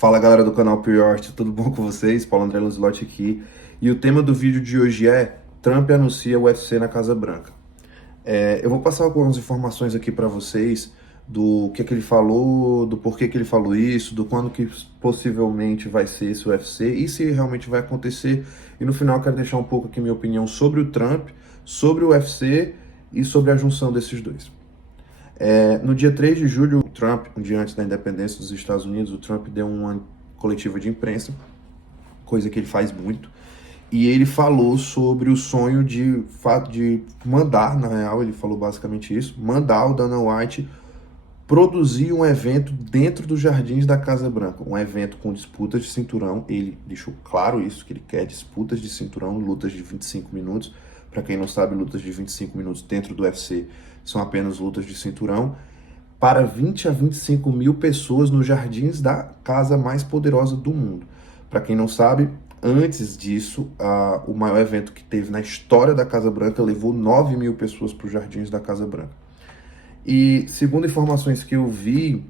Fala galera do canal Pure Art, tudo bom com vocês? Paulo André Lancelotti aqui. E o tema do vídeo de hoje é Trump anuncia o UFC na Casa Branca. Eu vou passar algumas informações aqui para vocês do que ele falou, do porquê que ele falou isso, do quando que possivelmente vai ser esse UFC e se realmente vai acontecer. E no final eu quero deixar um pouco aqui minha opinião sobre o Trump, sobre o UFC e sobre a junção desses dois. No dia 3 de julho, o Trump, um dia antes da independência dos Estados Unidos, o Trump deu uma coletiva de imprensa, coisa que ele faz muito, e ele falou sobre o sonho de fato de mandar, na real, ele falou basicamente isso, mandar o Dana White produzir um evento dentro dos jardins da Casa Branca, um evento com disputas de cinturão. Ele deixou claro isso, que ele quer disputas de cinturão, lutas de 25 minutos. Para quem não sabe, lutas de 25 minutos dentro do UFC são apenas lutas de cinturão, para 20 a 25 mil pessoas nos jardins da casa mais poderosa do mundo. Para quem não sabe, antes disso, o maior evento que teve na história da Casa Branca levou 9 mil pessoas para os jardins da Casa Branca. E segundo informações que eu vi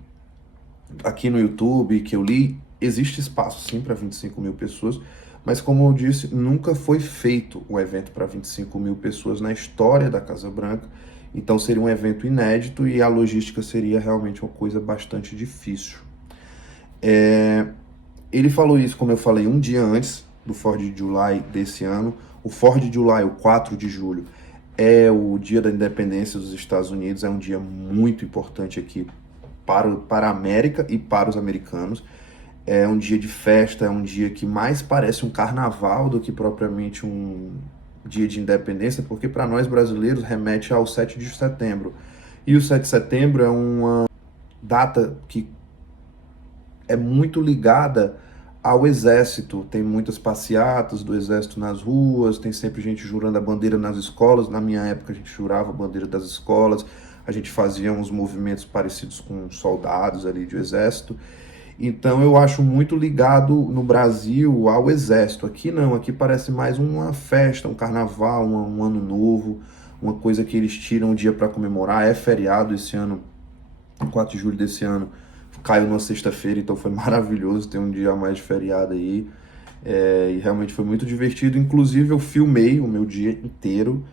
aqui no YouTube, que eu li, existe espaço sim para 25 mil pessoas, mas como eu disse, nunca foi feito um evento para 25 mil pessoas na história da Casa Branca, então seria um evento inédito e a logística seria realmente uma coisa bastante difícil. Ele falou isso, como eu falei, um dia antes do 4 de July desse ano. O 4 de July, o 4 de julho, é o dia da independência dos Estados Unidos, é um dia muito importante aqui para a América e para os americanos. É um dia de festa, é um dia que mais parece um carnaval do que propriamente um dia de independência, porque para nós brasileiros remete ao 7 de setembro. E o 7 de setembro é uma data que é muito ligada ao exército. Tem muitas passeatas do exército nas ruas, tem sempre gente jurando a bandeira nas escolas. Na minha época a gente jurava a bandeira das escolas, a gente fazia uns movimentos parecidos com soldados ali do exército. Então eu acho muito ligado no Brasil ao exército. Aqui não, aqui parece mais uma festa, um carnaval, um ano novo, uma coisa que eles tiram um dia para comemorar. É feriado esse ano, 4 de julho desse ano, caiu numa sexta-feira, então foi maravilhoso ter um dia a mais de feriado aí. E realmente foi muito divertido. Inclusive eu filmei o meu dia inteiro,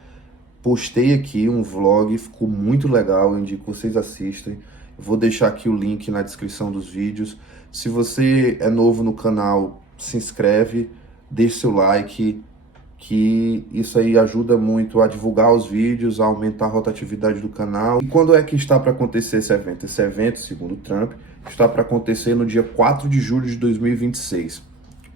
postei aqui um vlog, ficou muito legal, eu indico que vocês assistem. Vou deixar aqui o link na descrição dos vídeos. Se você é novo no canal, se inscreve, deixe seu like, que isso aí ajuda muito a divulgar os vídeos, a aumentar a rotatividade do canal. E quando é que está para acontecer esse evento? Esse evento, segundo o Trump, está para acontecer no dia 4 de julho de 2026.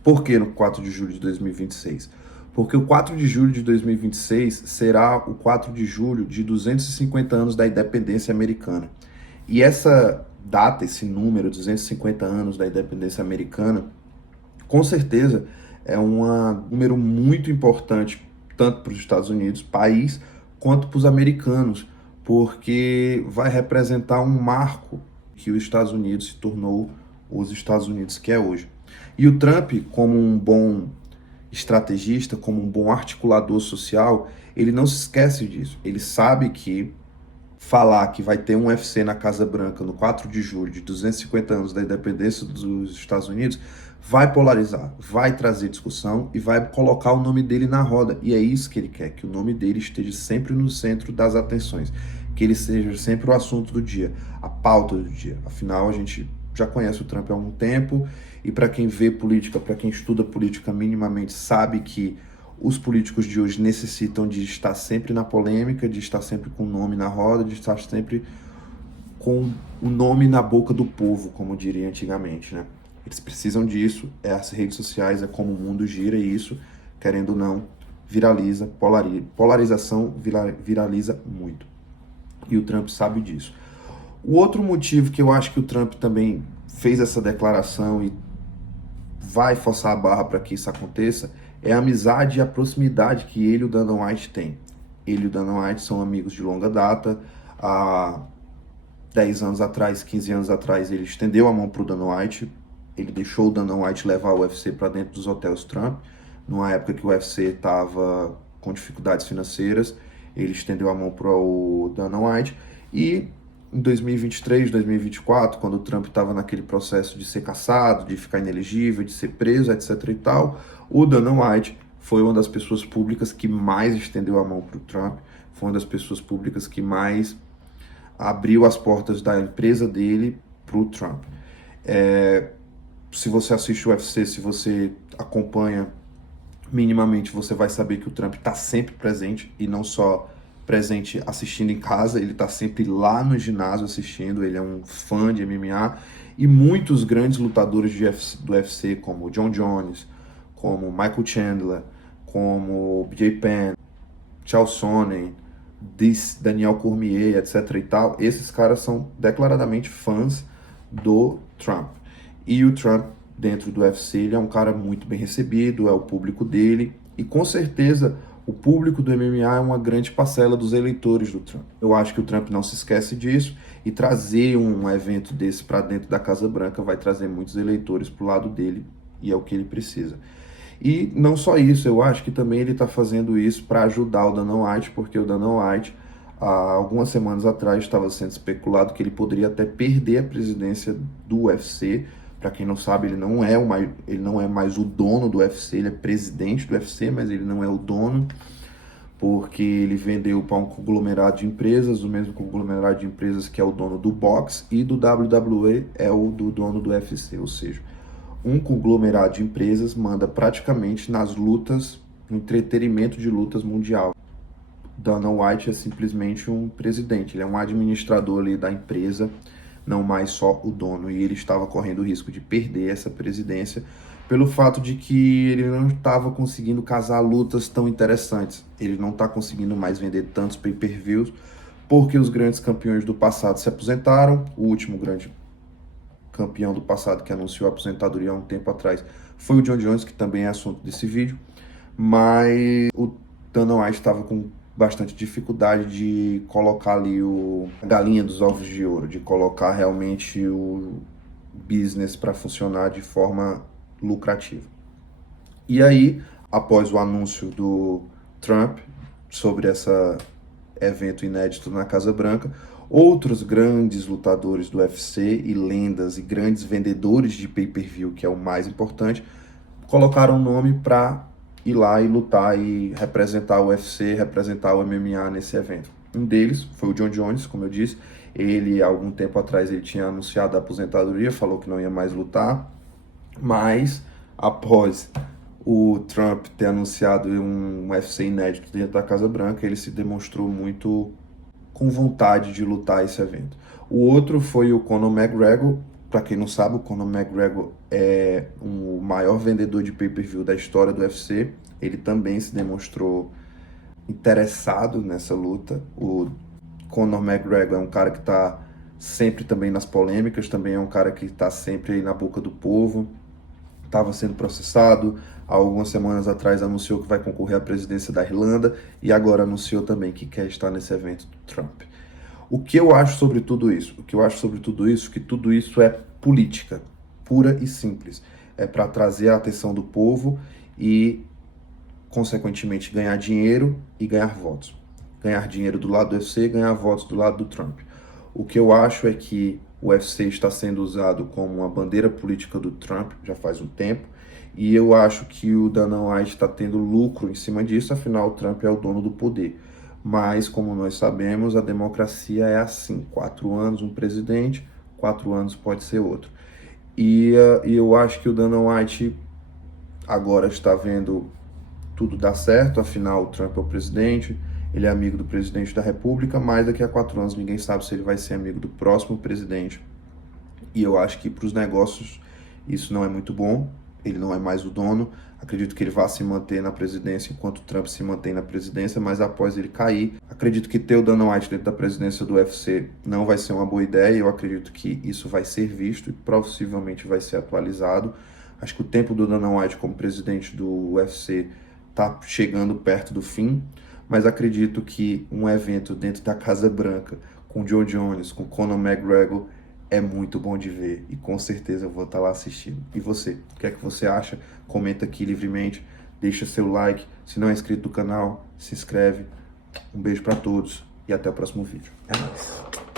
Por que no 4 de julho de 2026? Porque o 4 de julho de 2026 será o 4 de julho de 250 anos da independência americana. E essa data, esse número, 250 anos da independência americana, com certeza é um número muito importante, tanto para os Estados Unidos, país, quanto para os americanos, porque vai representar um marco que os Estados Unidos se tornou os Estados Unidos que é hoje. E o Trump, como um bom estrategista, como um bom articulador social, ele não se esquece disso. Ele sabe que falar que vai ter um UFC na Casa Branca no 4 de julho de 250 anos da independência dos Estados Unidos vai polarizar, vai trazer discussão e vai colocar o nome dele na roda. E é isso que ele quer, que o nome dele esteja sempre no centro das atenções, que ele seja sempre o assunto do dia, a pauta do dia. Afinal, a gente já conhece o Trump há algum tempo e para quem vê política, para quem estuda política minimamente, sabe que os políticos de hoje necessitam de estar sempre na polêmica, de estar sempre com o nome na roda, de estar sempre com o nome na boca do povo, como diria antigamente, né? Eles precisam disso, as redes sociais, é como o mundo gira e isso, querendo ou não, viraliza, polarização viraliza muito. E o Trump sabe disso. O outro motivo que eu acho que o Trump também fez essa declaração e vai forçar a barra para que isso aconteça é a amizade e a proximidade que ele e o Dana White têm. Ele e o Dana White são amigos de longa data. Há 10 anos atrás, 15 anos atrás, ele estendeu a mão para o Dana White. Ele deixou o Dana White levar o UFC para dentro dos hotéis Trump, numa época que o UFC estava com dificuldades financeiras. Ele estendeu a mão para o Dana White e em 2023, 2024, quando o Trump estava naquele processo de ser caçado, de ficar inelegível, de ser preso, etc e tal, o Dana White foi uma das pessoas públicas que mais estendeu a mão para o Trump, foi uma das pessoas públicas que mais abriu as portas da empresa dele para o Trump. Se você assiste o UFC, se você acompanha minimamente, você vai saber que o Trump está sempre presente, e não só presente assistindo em casa, ele está sempre lá no ginásio assistindo, ele é um fã de MMA, e muitos grandes lutadores do UFC, como John Jones, como Michael Chandler, como BJ Penn, Chael Sonnen, Daniel Cormier, etc e tal, esses caras são declaradamente fãs do Trump. E o Trump, dentro do UFC, ele é um cara muito bem recebido, é o público dele, e com certeza o público do MMA é uma grande parcela dos eleitores do Trump. Eu acho que o Trump não se esquece disso, e trazer um evento desse para dentro da Casa Branca vai trazer muitos eleitores para o lado dele, e é o que ele precisa. E não só isso, eu acho que também ele está fazendo isso para ajudar o Dana White, porque o Dana White, há algumas semanas atrás, estava sendo especulado que ele poderia até perder a presidência do UFC. Para quem não sabe, ele não é mais o dono do UFC, ele é presidente do UFC, mas ele não é o dono, porque ele vendeu para um conglomerado de empresas, o mesmo conglomerado de empresas que é o dono do boxe, e do WWE é o do dono do UFC, ou seja, um conglomerado de empresas manda praticamente nas lutas, no entretenimento de lutas mundial. Dana White é simplesmente um presidente, ele é um administrador ali da empresa, não mais só o dono, e ele estava correndo o risco de perder essa presidência pelo fato de que ele não estava conseguindo casar lutas tão interessantes. Ele não está conseguindo mais vender tantos pay-per-views porque os grandes campeões do passado se aposentaram. O último grande campeão do passado que anunciou a aposentadoria há um tempo atrás foi o John Jones, que também é assunto desse vídeo, mas o Dana White estava com bastante dificuldade de colocar ali a galinha dos ovos de ouro, de colocar realmente o business para funcionar de forma lucrativa. E aí, após o anúncio do Trump sobre esse evento inédito na Casa Branca, outros grandes lutadores do UFC e lendas e grandes vendedores de pay-per-view, que é o mais importante, colocaram o nome para ir lá e lutar e representar o UFC, representar o MMA nesse evento. Um deles foi o John Jones, como eu disse. Ele, há algum tempo atrás, ele tinha anunciado a aposentadoria, falou que não ia mais lutar, mas após o Trump ter anunciado um UFC inédito dentro da Casa Branca, ele se demonstrou muito com vontade de lutar esse evento. O outro foi o Conor McGregor. Para quem não sabe, o Conor McGregor é o maior vendedor de pay-per-view da história do UFC. Ele também se demonstrou interessado nessa luta. O Conor McGregor é um cara que está sempre também nas polêmicas, também é um cara que está sempre aí na boca do povo. Estava sendo processado, há algumas semanas atrás anunciou que vai concorrer à presidência da Irlanda e agora anunciou também que quer estar nesse evento do Trump. O que eu acho sobre tudo isso? O que eu acho sobre tudo isso é que tudo isso é política, pura e simples. É para trazer a atenção do povo e, consequentemente, ganhar dinheiro e ganhar votos. Ganhar dinheiro do lado do UFC e ganhar votos do lado do Trump. O que eu acho é que o UFC está sendo usado como uma bandeira política do Trump já faz um tempo, e eu acho que o Dana White está tendo lucro em cima disso, afinal o Trump é o dono do poder. Mas, como nós sabemos, a democracia é assim, 4 anos um presidente, 4 anos pode ser outro. E eu acho que o Dana White agora está vendo tudo dar certo, afinal o Trump é o presidente, ele é amigo do presidente da República, mas daqui a 4 anos ninguém sabe se ele vai ser amigo do próximo presidente. E eu acho que para os negócios isso não é muito bom, ele não é mais o dono. Acredito que ele vá se manter na presidência enquanto o Trump se mantém na presidência, mas após ele cair, acredito que ter o Dana White dentro da presidência do UFC não vai ser uma boa ideia. Eu acredito que isso vai ser visto e possivelmente vai ser atualizado. Acho que o tempo do Dana White como presidente do UFC está chegando perto do fim, mas acredito que um evento dentro da Casa Branca, com John Jones, com Conor McGregor, é muito bom de ver e com certeza eu vou estar lá assistindo. E você? O que é que você acha? Comenta aqui livremente, deixa seu like, se não é inscrito no canal, se inscreve. Um beijo para todos e até o próximo vídeo. É nóis!